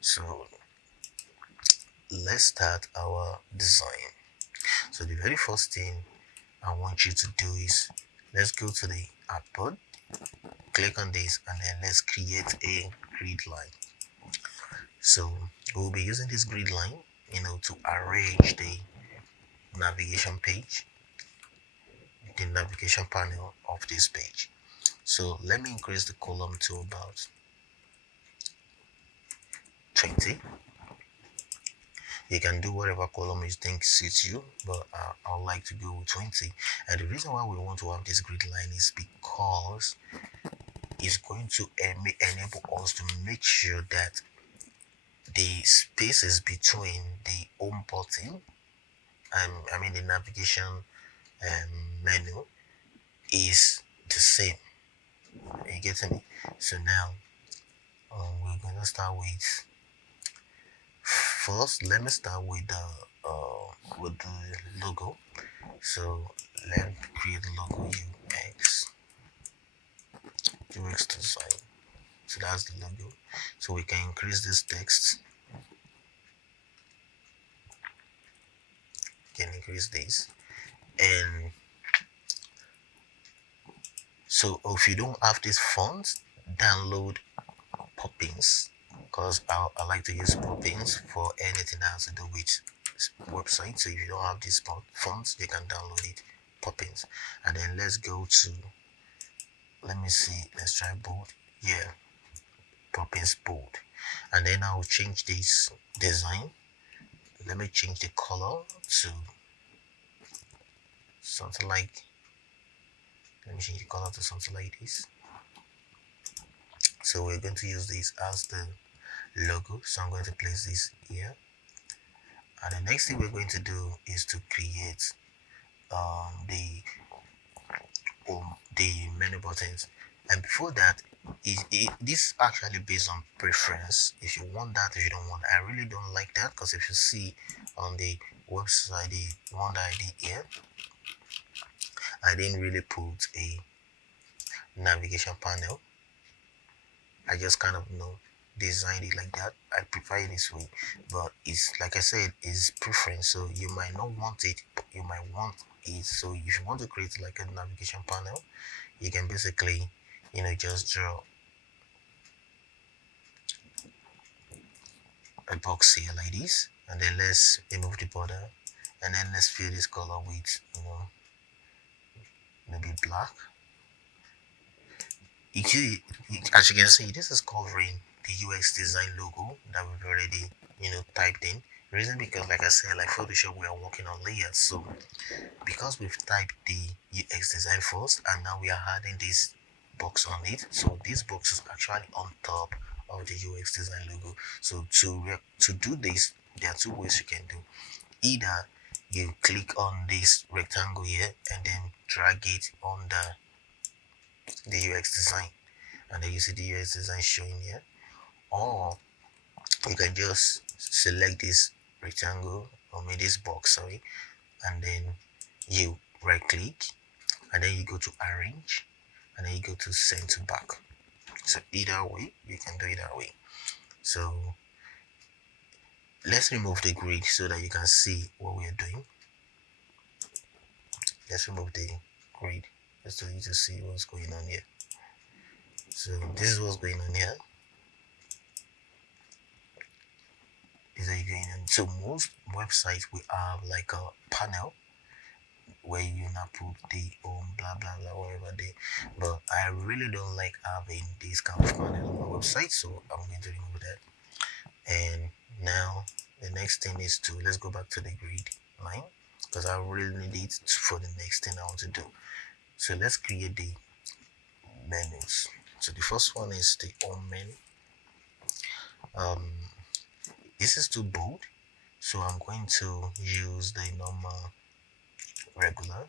So let's start our design. So the very first thing I want you to do is, let's go to the artboard, click on this, and then let's create a grid line. So we'll be using this grid line, to arrange the navigation page, the navigation panel of this page. So let me increase the column to about 20. You can do whatever column you think suits you, but I would like to go with 20. And the reason why we want to have this grid line is because it's going to enable us to make sure that the spaces between the home button and the navigation menu is the same. Are you getting me? So now we're going to start with, first let me start with the logo. So let's create the logo UX design. So that's the logo. So we can increase this text. Can increase this. And so if you don't have this font, download Poppins, because I like to use Poppins for anything that has to do with website. So if you don't have these fonts, you can download it, Poppins. And then let's go to, let me see, let's try bold. Yeah, Poppins bold. And then I'll change this design. Let me change the color to something like, let me change the color to something like this. So we're going to use this as the logo. So I'm going to place this here. And the next thing we're going to do is to create the menu buttons. And before that, this actually based on preference. If you want that, if you don't want, I really don't like that, because if you see on the website, the one that I did here, I didn't really put a navigation panel. I just kind of designed it like that. I prefer it this way, but it's like I said, it's preference. So you might not want it, you might want it. So if you want to create like a navigation panel, you can basically just draw a box here like this, and then let's remove the border, and then let's fill this color with maybe black. As you can see, this is covering the UX design logo that we've already typed in. Reason because, like I said, like Photoshop, we are working on layers. So because we've typed the UX design first, and now we are adding this box on it, so this box is actually on top of the UX design logo. So to do this, there are two ways you can do. Either you click on this rectangle here and then drag it on the UX design, and then you see the UX design showing here, or you can just select this rectangle, or maybe this box, sorry, and then you right click, and then you go to arrange, and then you go to send to back. So either way, you can do it that way. So let's remove the grid so that you can see what we are doing. Let's remove the grid just so you to see what's going on here. So this is what's going on here. These are going on. So most websites we have like a panel where you now put the blah blah blah whatever they, but I really don't like having this kind of panel on my website, so I'm going to remove that. And now the next thing is to, let's go back to the grid line, because I really need it for the next thing I want to do. So let's create the menus. So the first one is the home menu. This is too bold, so I'm going to use the normal regular,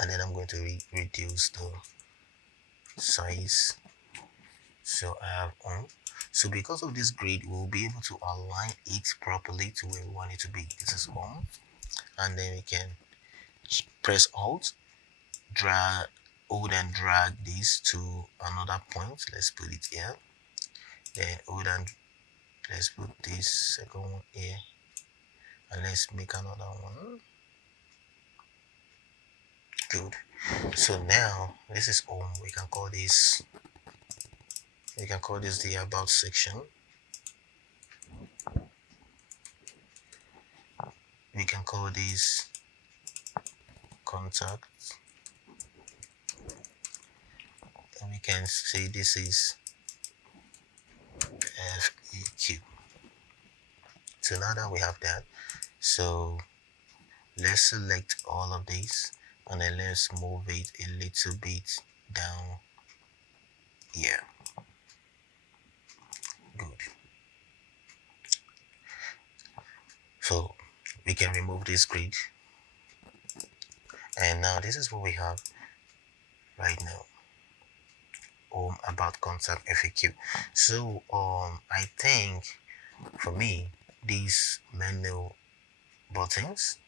and then I'm going to reduce the size. So I have on. So because of this grid, we'll be able to align it properly to where we want it to be. This is on, and then we can press Alt, drag, hold and drag this to another point. Let's put it here. Then hold and Let's put this second one here, and let's make another one. Good. So now this is home. We can call this the about section. We can call this contact, and we can say this is FAQ. So now that we have that, so let's select all of these, and then let's move it a little bit down here. Good. So we can remove this grid, and now this is what we have right now. Home, about, contact, FAQ. So I think for me these menu buttons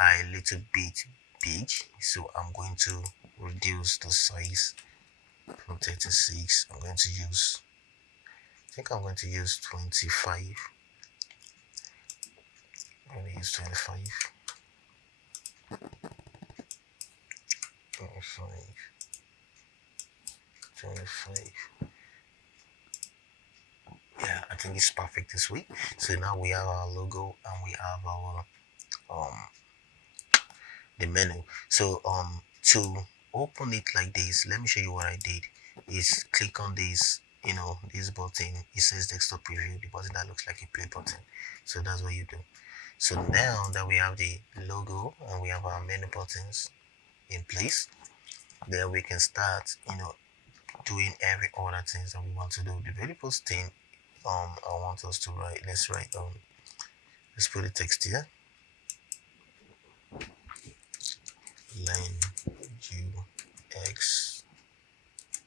are a little bit big, so I'm going to reduce the size from 36. I'm going to use 25. I'm going to use 25. 25. Yeah, I think it's perfect this way. So now we have our logo and we have our the menu. So to open it like this, let me show you what I did. Is click on this, this button. It says desktop preview, the button that looks like a play button. So that's what you do. So now that we have the logo and we have our menu buttons in place, then we can start doing every other things that we want to do. The very first thing I want us to write, let's put the text here. Line UX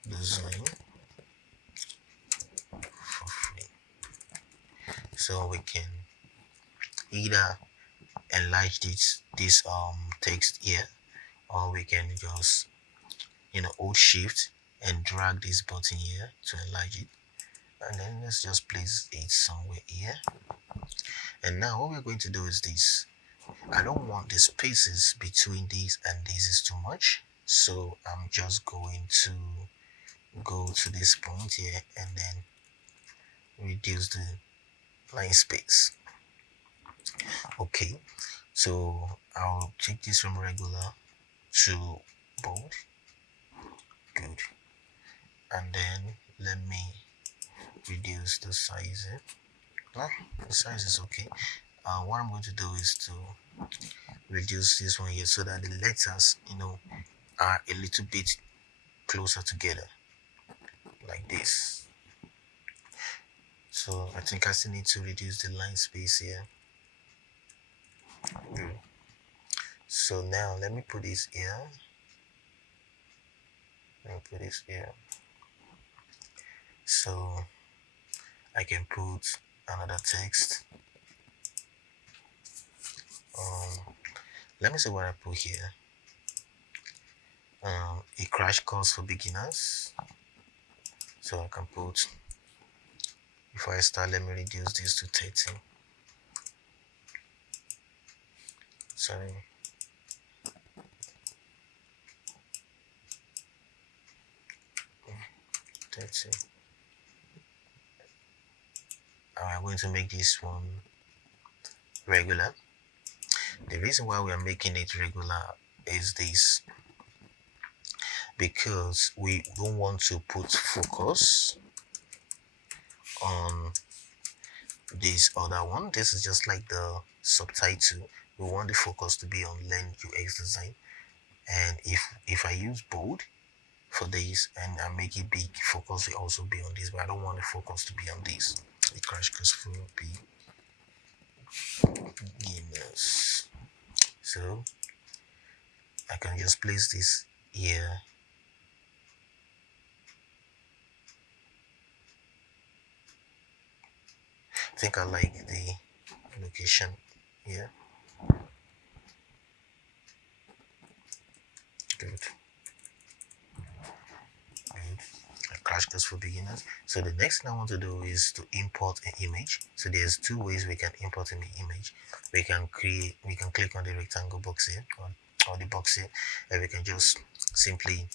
design for free. So we can either enlarge this text here, or we can just hold shift and drag this button here to enlarge it, and then let's just place it somewhere here. And now what we're going to do is this. I don't want the spaces between these and these is too much, so I'm just going to go to this point here and then reduce the line space. Okay, so I'll take this from regular to bold. Good. And then let me reduce the size. The size is okay. What I'm going to do is to reduce this one here so that the letters are a little bit closer together like this. So I think I still need to reduce the line space here. Good. So now let me put this here. So I can put another text. Let me see what I put here. A crash course for beginners. So I can put, before I start, let me reduce this to 30. Sorry. I'm going to make this one regular. The reason why we are making it regular is this, because we don't want to put focus on this other one. This is just like the subtitle. We want the focus to be on Learn UX design, and if I use bold for this and I make it big, focus will also be on this, but I don't want the focus to be on this. The crash course for beginners. So I can just place this here. I think I like the location here. Good. crash course for beginners. So the next thing I want to do is to import an image. So there's two ways we can import an image. We can click on the rectangle box here, or the box here, and we can just simply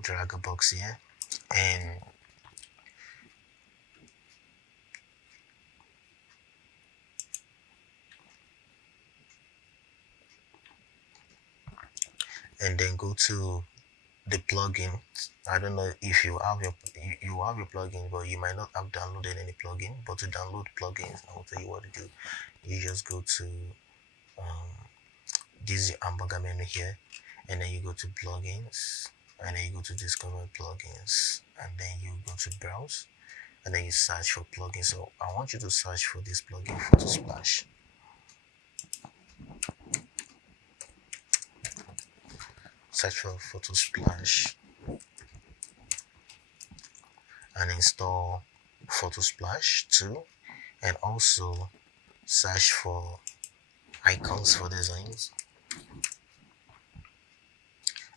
drag a box here, and then go to the plugin. I don't know if you have your plugin, but you might not have downloaded any plugin. But to download plugins, I will tell you what to do. You just go to um, this hamburger menu here, and then you go to plugins, and then you go to discover plugins, and then you go to browse, and then you search for plugins. So I want you to search for this plugin, Photo Splash. Search for Photo Splash and install Photo Splash 2, and also search for icons for designs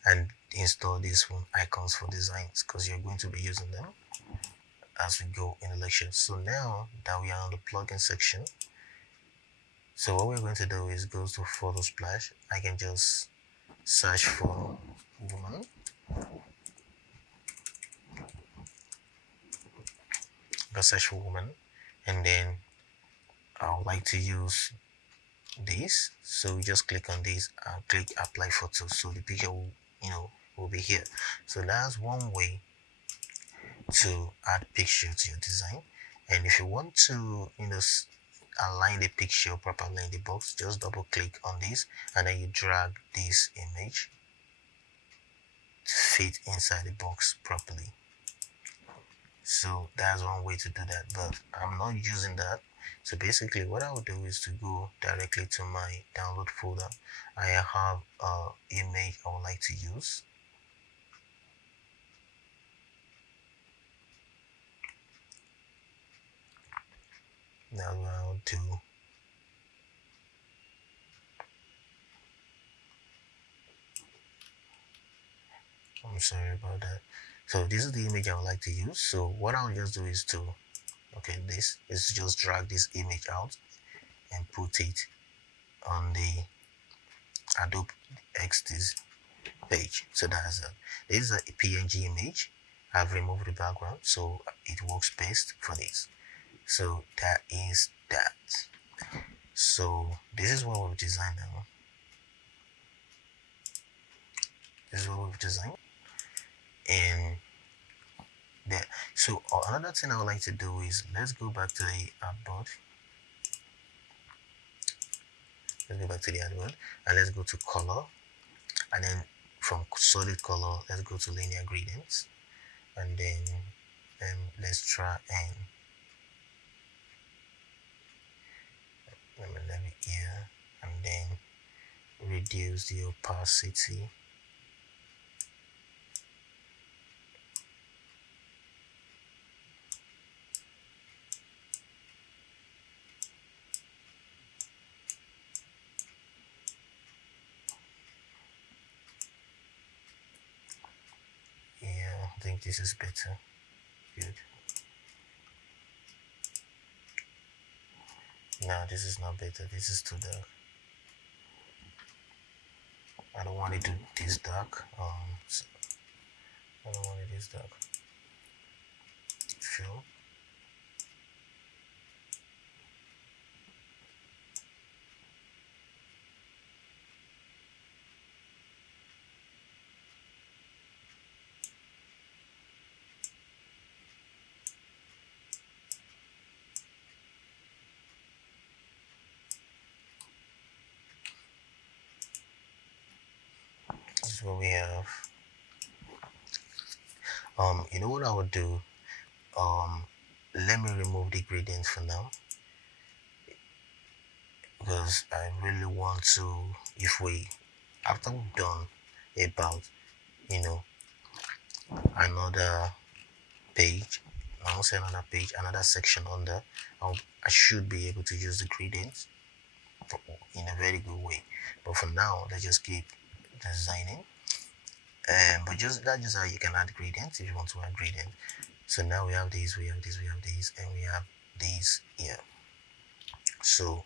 and install this one, icons for designs, because you're going to be using them as we go in the lecture. So now that we are on the plugin section, so what we're going to do is go to Photo Splash. I can just search for woman, search for woman, and then I would like to use this. So we just click on this and click apply photo, so the picture will will be here. So that's one way to add picture to your design. And if you want to align the picture properly in the box, just double click on this, and then you drag this image to fit inside the box properly. So that's one way to do that, but I'm not using that. So basically what I will do is to go directly to my download folder. I have a image I would like to use. That's what I'll do. I'm sorry about that. So this is the image I would like to use. So what I'll just do is to this is just drag this image out and put it on the Adobe XD page. So that's this is a PNG image. I've removed the background so it works best for this. So that is that. So this is what we've designed now. This is what we've designed. And there. So another thing I would like to do is let's go back to the artboard. Let's go back to the artboard and let's go to color, and then from solid color let's go to linear gradients, and then let's try and let me here, and then reduce the opacity. Yeah, I think this is better. Good. No, this is not better. This is too dark. I don't want it to this dark. So I don't want it this dark. Fill. This is what we have. You know what I would do? Let me remove the gradient for now, because I really want to, if we after we've done about another page, I won't say another page, another section under, I should be able to use the gradients in a very good way. But for now, let's just keep designing, But just that's just how you can add gradients if you want to add gradient. So now we have these, we have this, we have these, and we have these here. So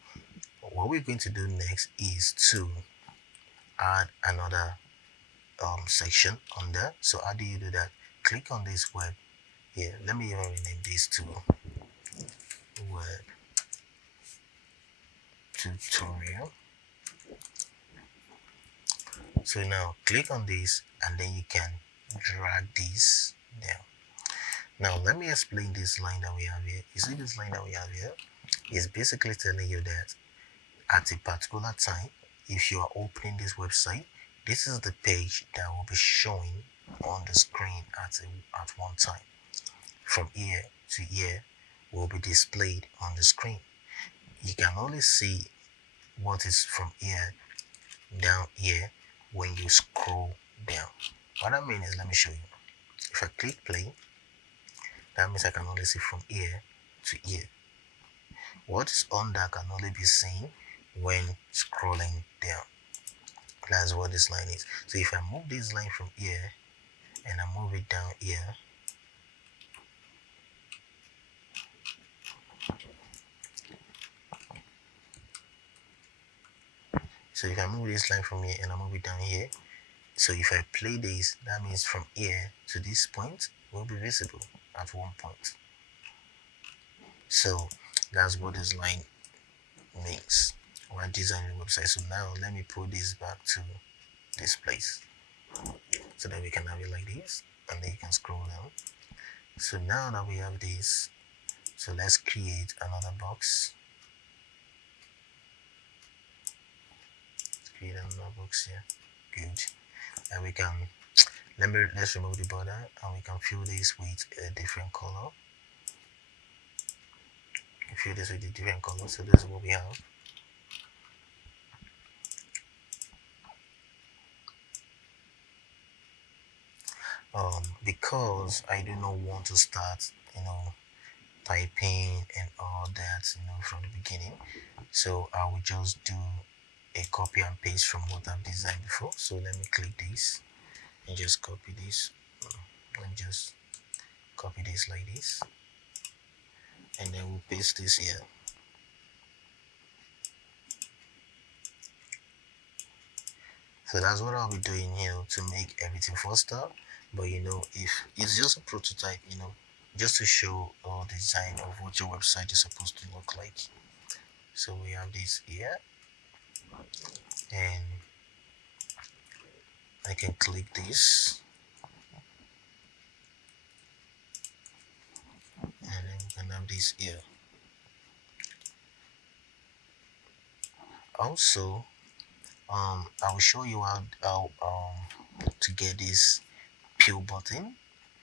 what we're going to do next is to add another section on there. So how do you do that? Click on this web here. Let me even rename this to web tutorial. So now click on this and then you can drag this down. Now let me explain this line that we have here. You see this line that we have here is basically telling you that at a particular time, if you are opening this website, this is the page that will be showing on the screen at one time. From here to here will be displayed on the screen. You can only see what is from here down here when you scroll down. What I mean is, let me show you. If I click play, that means I can only see from here to here. What is on that can only be seen when scrolling down. That's what this line is. So if I move this line from here and I move it down here, so if I move this line from here and I move it down here, so if I play this, that means from here to this point will be visible at one point. So that's what this line means when designing the website. So now let me put this back to this place so that we can have it like this, and then you can scroll down. So now that we have this, so let's create another box. Let's create another box here. Good. And we can let's remove the border and we can fill this with a different color. Fill this with a different color. So this is what we have. Because I do not want to start, typing and all that, from the beginning. So I will just do a copy and paste from what I've designed before. So let me click this and just copy this and just copy this like this, and then we'll paste this here. So that's what I'll be doing here to make everything faster. But if it's just a prototype, just to show the design of what your website is supposed to look like. So we have this here, and I can click this, and then we can have this here. Also, I will show you how to get this peel button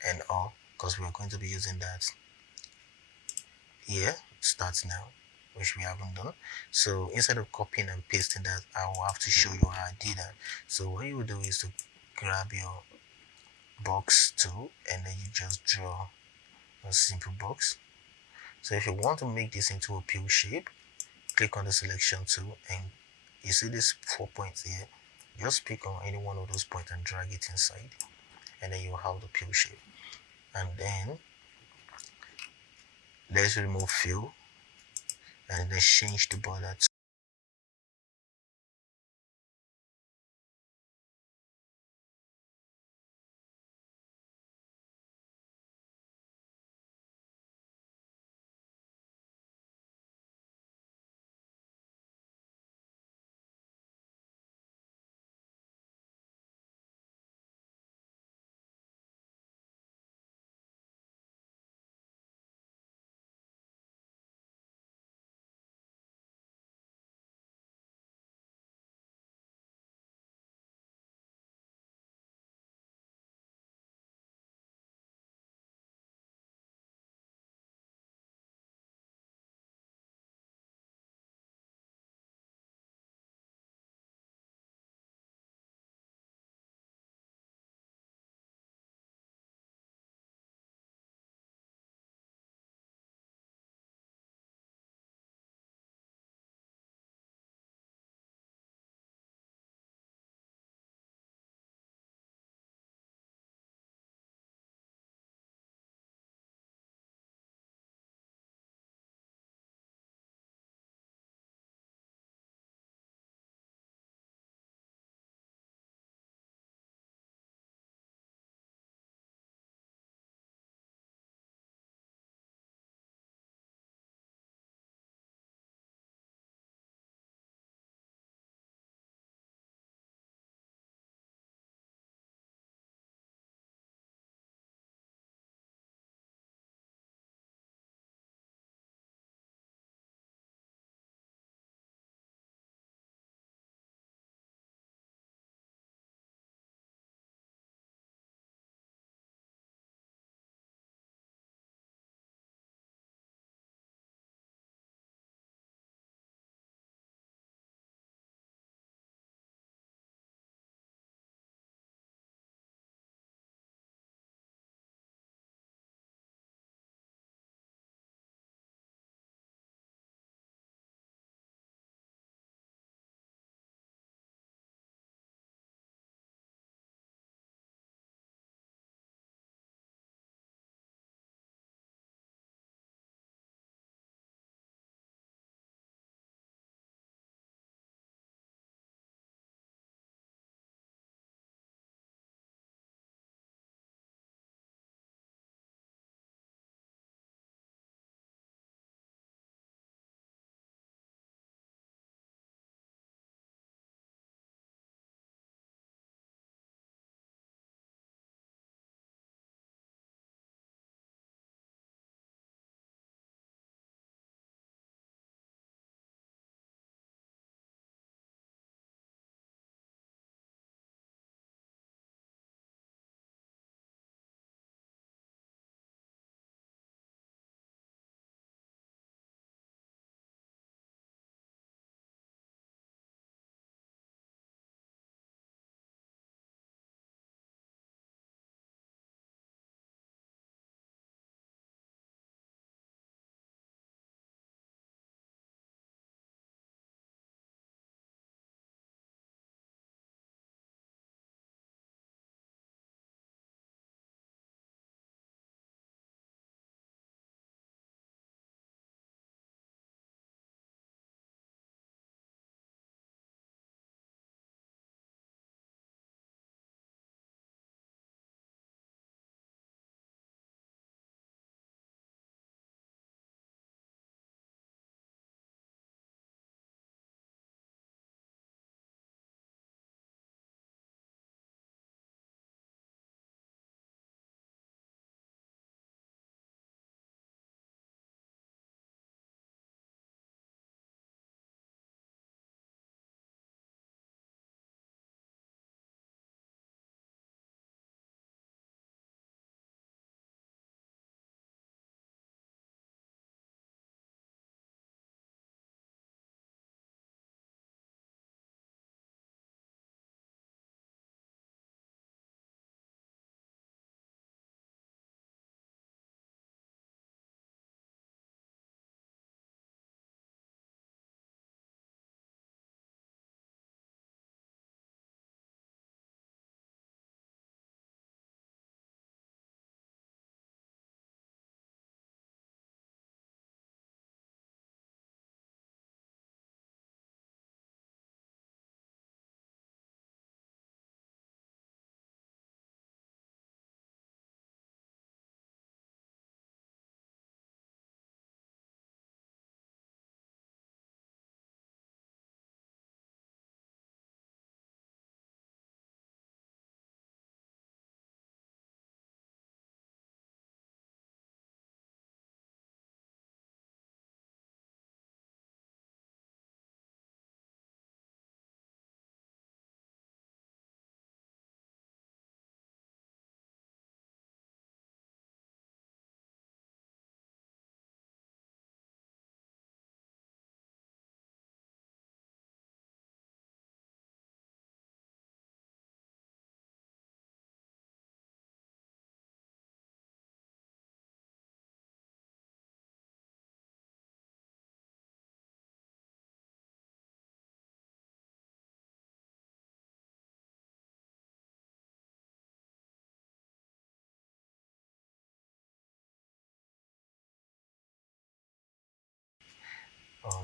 and all, because we are going to be using that here. Start now, which we haven't done. So instead of copying and pasting that, I will have to show you how I did that. So what you will do is to grab your box tool and then you just draw a simple box. So if you want to make this into a peel shape, click on the selection tool and you see this 4 points here. Just pick on any one of those points and drag it inside, and then you have the peel shape. And then let's remove fill and let's change the border to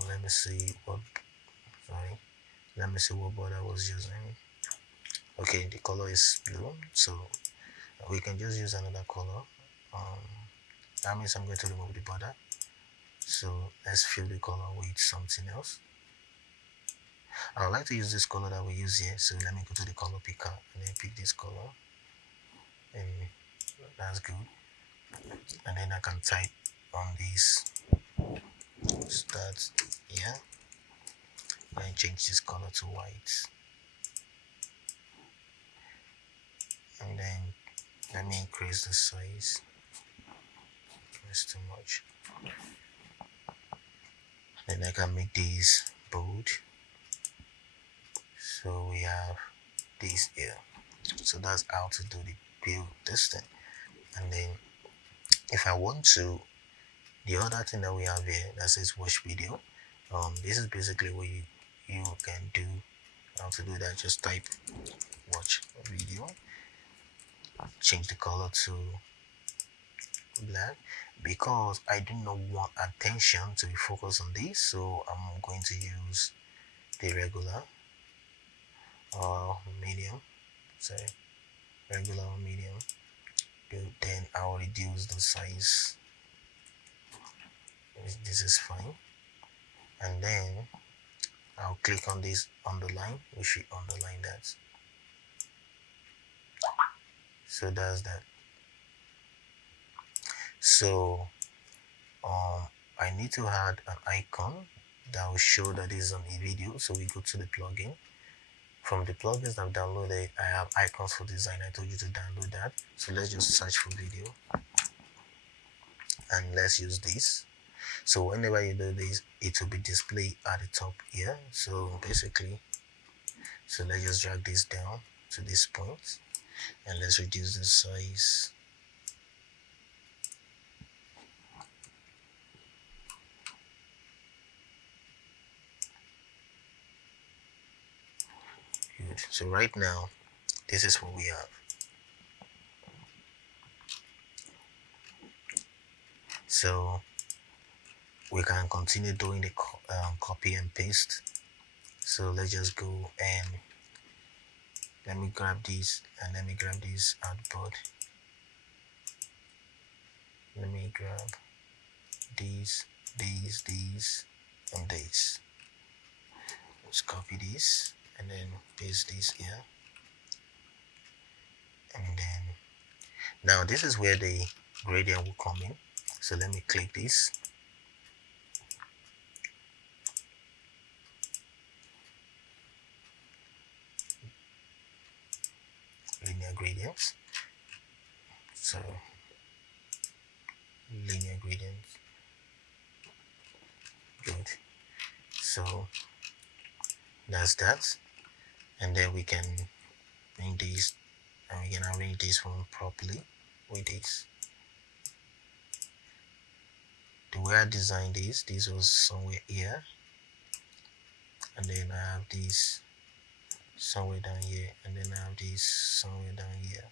let me see what, sorry, let me see what board I was using. Okay, the color is blue, so we can just use another color. That means I'm going to remove the border, so let's fill the color with something else. I would like to use this color that we use here, so let me go to the color picker and then pick this color, and that's good. And then I can type on this, start here, and change this color to white, and then let me increase the size. It's too much. Then I can make these bold, so we have this here. So that's how to do the build this thing. And then if I want to, the other thing that we have here that says watch video, this is basically what you can do. How to do that, just type watch video, change the color to black, because I do not want attention to be focused on this, so I'm going to use the regular or medium, sorry, regular or medium. Good, then I'll reduce the size. This is fine, and then I'll click on this underline. We should underline that. So that's that. So I need to add an icon that will show that is on a video. So we go to the plugin. From the plugins I've downloaded, I have icons for design. I told you to download that. So let's just search for video, and let's use this. So whenever you do this, it will be displayed at the top here. So basically, so let's just drag this down to this point, and let's reduce the size. Good. So right now, this is what we have. So we can continue doing the copy and paste. So let's just go and let me grab this, and let me grab this outboard. Let me grab these, and these. Let's copy this and then paste this here. And then now this is where the gradient will come in. So let me click this. Linear gradients. So linear gradients. Good. So that's that. And then we can make these, and we can arrange this one properly with this. The way I designed this was somewhere here, and then I have this somewhere down here, and then I have this somewhere down here.